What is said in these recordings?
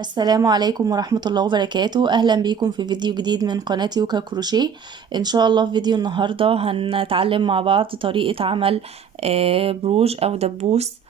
السلام عليكم ورحمة الله وبركاته. أهلا بيكم في فيديو جديد من قناة يوكا كروشيه. إن شاء الله في فيديو النهاردة هنتعلم مع بعض طريقة عمل بروج أو دبوس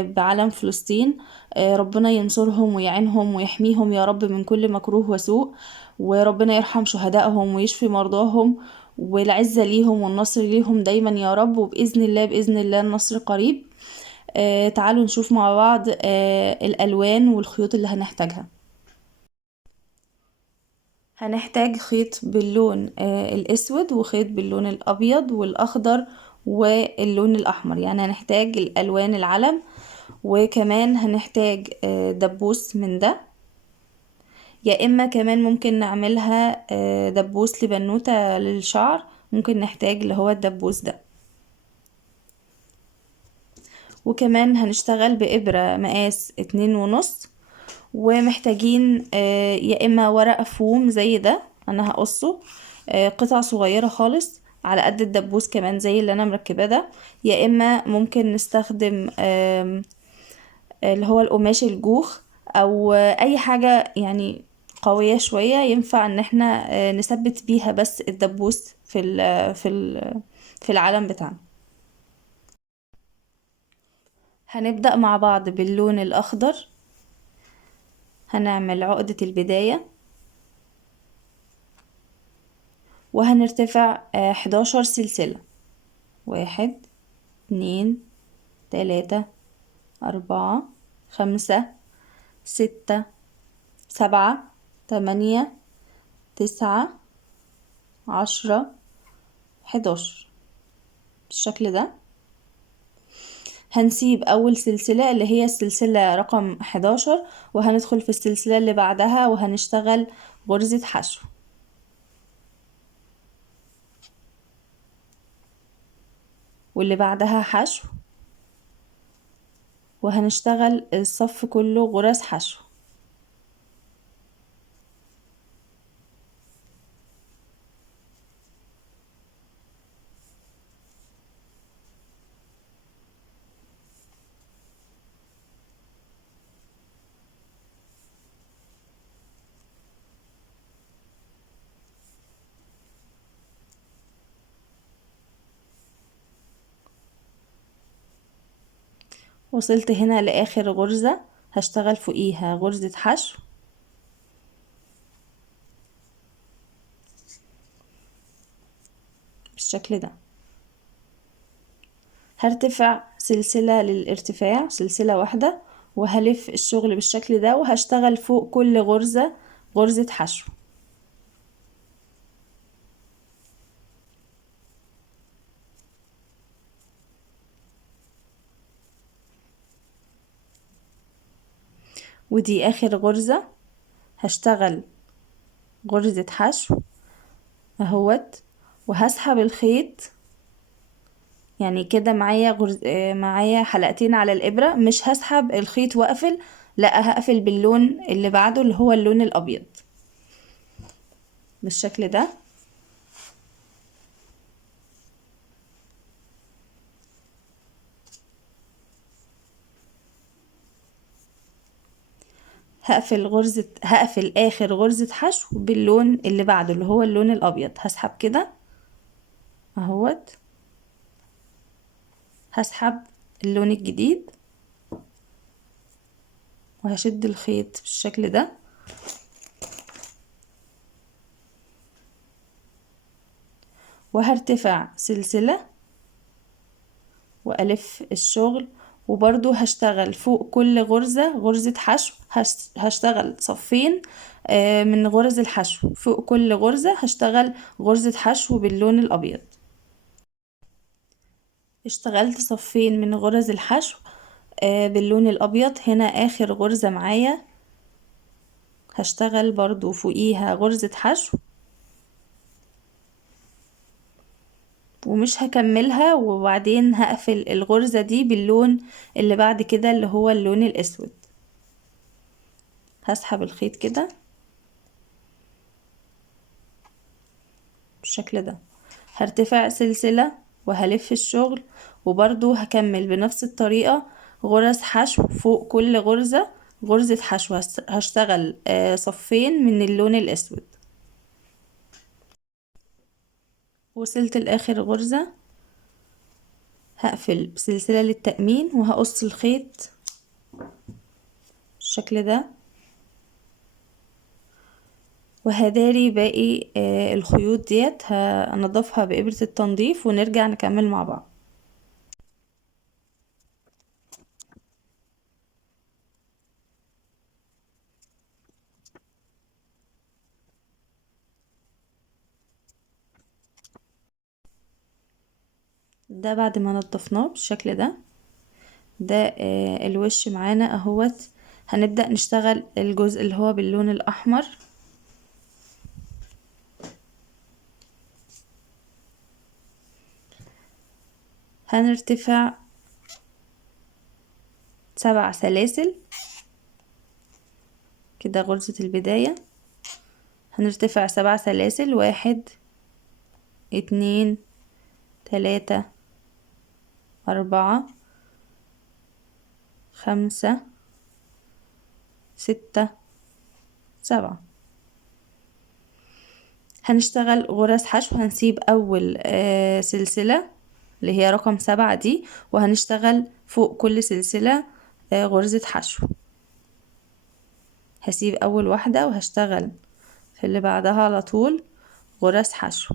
بعلم فلسطين. ربنا ينصرهم ويعينهم ويحميهم يا رب من كل مكروه وسوء، وربنا يرحم شهدائهم ويشفي مرضاهم، والعزة ليهم والنصر ليهم دايما يا رب، وبإذن الله بإذن الله النصر قريب. تعالوا نشوف مع بعض الألوان والخيوط اللي هنحتاجها. هنحتاج خيط باللون الأسود، وخيط باللون الأبيض والأخضر واللون الأحمر، يعني هنحتاج الألوان العلم. وكمان هنحتاج دبوس من ده، يا إما كمان ممكن نعملها دبوس لبنوتة للشعر، ممكن نحتاج اللي هو الدبوس ده. وكمان هنشتغل بإبرة مقاس 2.5، ومحتاجين يا اما ورق فوم زي ده، انا هقصه قطع صغيرة خالص على قد الدبوس كمان زي اللي انا مركباه ده، يا اما ممكن نستخدم اللي هو القماش الجوخ، او اي حاجة يعني قوية شوية ينفع ان احنا نثبت بيها بس الدبوس في العلم بتاعنا. هنبدأ مع بعض باللون الأخضر. هنعمل عقدة البداية، وهنرتفع 11 سلسلة. 1 2 3 4 5 6 7 8 9 10 11 بالشكل ده. هنسيب أول سلسلة اللي هي السلسلة رقم 11، وهندخل في السلسلة اللي بعدها وهنشتغل غرزة حشو، واللي بعدها حشو، وهنشتغل الصف كله غرز حشو. وصلت هنا لآخر غرزة، هشتغل فوقيها غرزة حشو بالشكل ده. هرتفع سلسلة للارتفاع، سلسلة واحدة، وهلف الشغل بالشكل ده، وهشتغل فوق كل غرزة غرزة حشو. ودي آخر غرزة، هشتغل غرزة حشو اهوت، وهسحب الخيط. يعني كده معايا معايا حلقتين على الإبرة، مش هسحب الخيط واقفل، لا هقفل باللون اللي بعده اللي هو اللون الأبيض بالشكل ده. هقفل آخر غرزة حشو باللون اللي بعده اللي هو اللون الأبيض. هسحب كده اهوت، هسحب اللون الجديد وهشد الخيط بالشكل ده، وهرتفع سلسلة وألف الشغل. وبرضو هشتغل فوق كل غرزة غرزة حشو، هشتغل صفين من غرز الحشو. فوق كل غرزة هشتغل غرزة حشو باللون الأبيض. اشتغلت صفين من غرز الحشو باللون الأبيض. هنا آخر غرزة معايا، هشتغل برضو فوقيها غرزة حشو ومش هكملها، وبعدين هقفل الغرزة دي باللون اللي بعد كده اللي هو اللون الأسود. هسحب الخيط كده بالشكل ده، هرتفع سلسلة وهلف الشغل، وبرضو هكمل بنفس الطريقة غرز حشو فوق كل غرزة غرزة حشو هشتغل صفين من اللون الاسود. وصلت لاخر غرزة، هقفل بسلسلة للتأمين وهقص الخيط بالشكل ده، وهداري باقي الخيوط ديت هنضفها بإبرة التنظيف ونرجع نكمل مع بعض. ده بعد ما نضفناه بالشكل ده، ده الوش معانا اهوت. هنبدأ نشتغل الجزء اللي هو باللون الأحمر. هنرتفع 7 سلاسل كده غرزة البداية. هنرتفع 7 سلاسل، 1 2 3 4 5 6 7. هنشتغل غرز حشو، هنسيب أول سلسلة اللي هي رقم 7 دي، وهنشتغل فوق كل سلسلة غرزة حشو. هسيب أول واحدة وهشتغل في اللي بعدها على طول غرز حشو.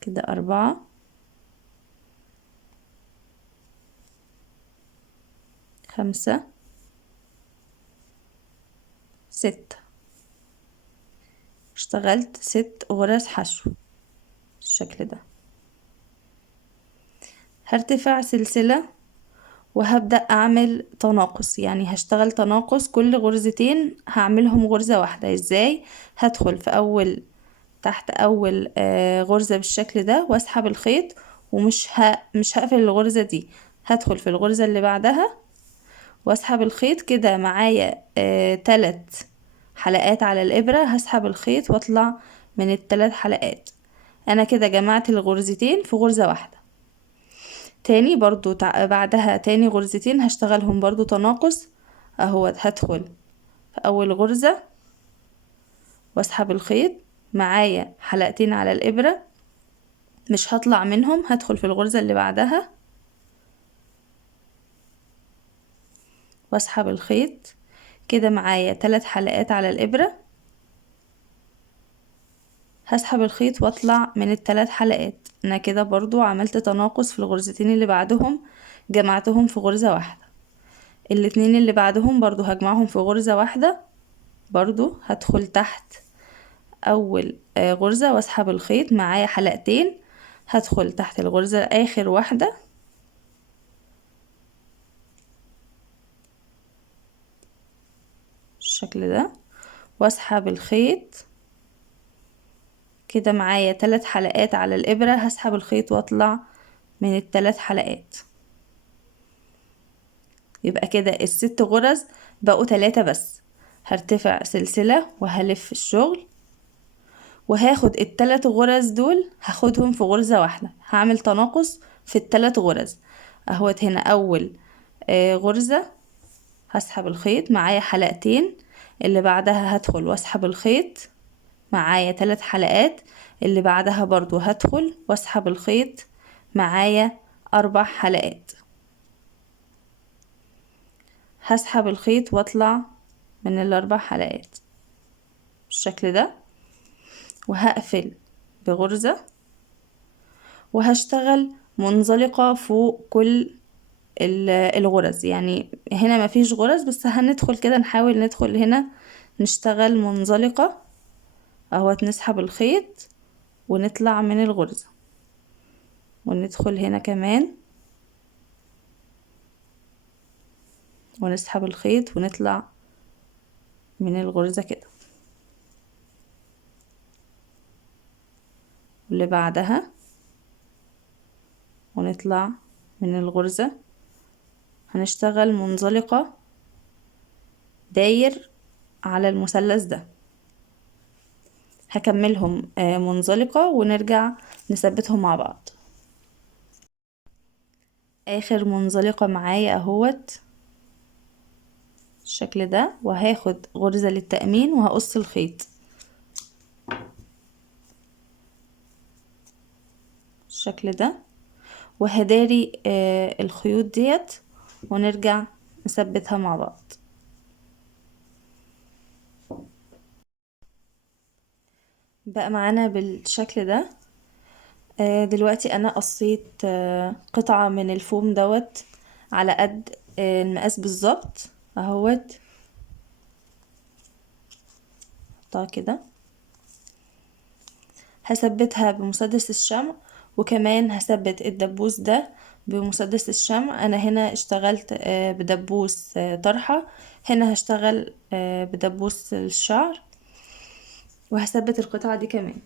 كده 4 5 6. اشتغلت 6 غرز حشو بالشكل ده. هرتفع سلسلة وهبدأ أعمل تناقص، يعني هشتغل تناقص كل غرزتين هعملهم غرزة واحدة. ازاي؟ هدخل في أول تحت أول غرزة بالشكل ده واسحب الخيط، مش هقفل الغرزة دي، هدخل في الغرزة اللي بعدها واسحب الخيط. كده معايا 3 حلقات على الإبرة، هسحب الخيط واطلع من ال3 حلقات. انا كده جمعت الغرزتين في غرزة واحدة. تاني برضو بعدها تاني غرزتين هشتغلهم برضو تناقص اهو. هدخل في اول غرزة واسحب الخيط، معايا حلقتين على الإبرة مش هطلع منهم، هدخل في الغرزة اللي بعدها واسحب الخيط. كده معايا 3 حلقات على الإبرة، هسحب الخيط واطلع من ال3 حلقات. انا كده برضو عملت تناقص في الغرزتين اللي بعدهم، جمعتهم في غرزة واحدة. الاتنين اللي بعدهم برضو هجمعهم في غرزة واحدة. برضو هدخل تحت اول غرزة واسحب الخيط، معايا حلقتين، هدخل تحت الغرزة اخر واحدة بالشكل ده واسحب الخيط. كده معايا 3 حلقات على الإبرة، هسحب الخيط واطلع من ال3 حلقات. يبقى كده ال6 غرز بقوا 3 بس. هرتفع سلسلة وهلف الشغل وهاخد ال3 غرز دول هاخدهم في غرزة واحدة، هعمل تناقص في ال3 غرز اهوت. هنا اول غرزة هسحب الخيط، معايا حلقتين، اللي بعدها هدخل واسحب الخيط، معايا 3 حلقات، اللي بعدها برضو هدخل واسحب الخيط، معايا 4 حلقات. هسحب الخيط واطلع من ال4 حلقات بالشكل ده وهقفل بغرزة وهشتغل منزلقة فوق كل الغرز. يعني هنا مفيش غرز بس هندخل كده نحاول ندخل هنا نشتغل منزلقة اهوت. نسحب الخيط ونطلع من الغرزة وندخل هنا كمان ونسحب الخيط ونطلع من الغرزة كده. واللي بعدها ونطلع من الغرزة هنشتغل منزلقة داير على المثلث ده. هكملهم منزلقة ونرجع نثبتهم مع بعض. اخر منزلقة معايا اهوت الشكل ده، وهاخد غرزة للتأمين وهقص الخيط الشكل ده، وهداري الخيوط ديت ونرجع نثبتها مع بعض. بقى معانا بالشكل ده. دلوقتي انا قصيت قطعة من الفوم دوت على قد المقاس بالظبط اهوت، احطها كده. هثبتها بمسدس الشمع، وكمان هثبت الدبوس ده بمسدس الشمع. انا هنا اشتغلت بدبوس طرحة، هنا هشتغل بدبوس الشعر، وهثبت القطعة دي كمان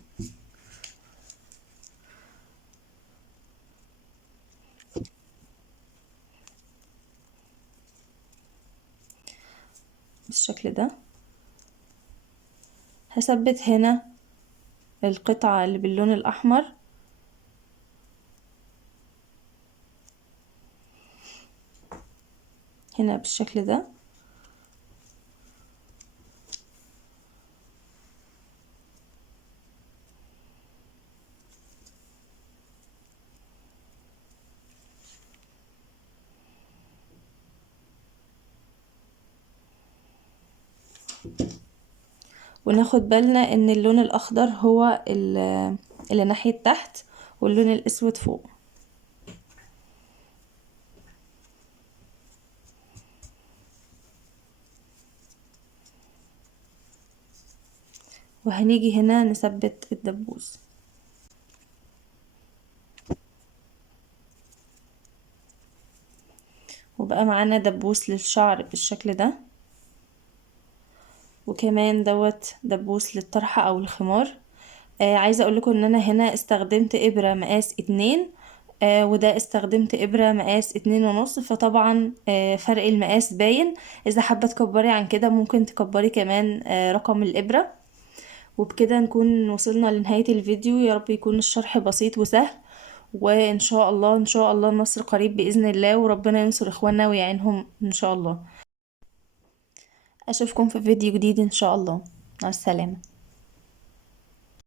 بالشكل ده. هثبت هنا القطعة اللي باللون الأحمر هنا بالشكل ده، وناخد بالنا ان اللون الأخضر هو اللي ناحية تحت، واللون الأسود فوق. وهنيجي هنا نثبت الدبوس. وبقى معانا دبوس للشعر بالشكل ده، وكمان دوت دبوس للطرحة او الخمار. عايزة اقول لكم ان انا هنا استخدمت ابرة مقاس 2، وده استخدمت ابرة مقاس 2.5، فطبعا فرق المقاس باين. اذا حابة تكبري عن كده ممكن تكبري كمان رقم الابرة. وبكده نكون وصلنا لنهاية الفيديو. يا رب يكون الشرح بسيط وسهل، وان شاء الله ان شاء الله النصر قريب بإذن الله، وربنا ينصر اخواننا ويعينهم ان شاء الله. اشوفكم في فيديو جديد ان شاء الله. مع السلامة.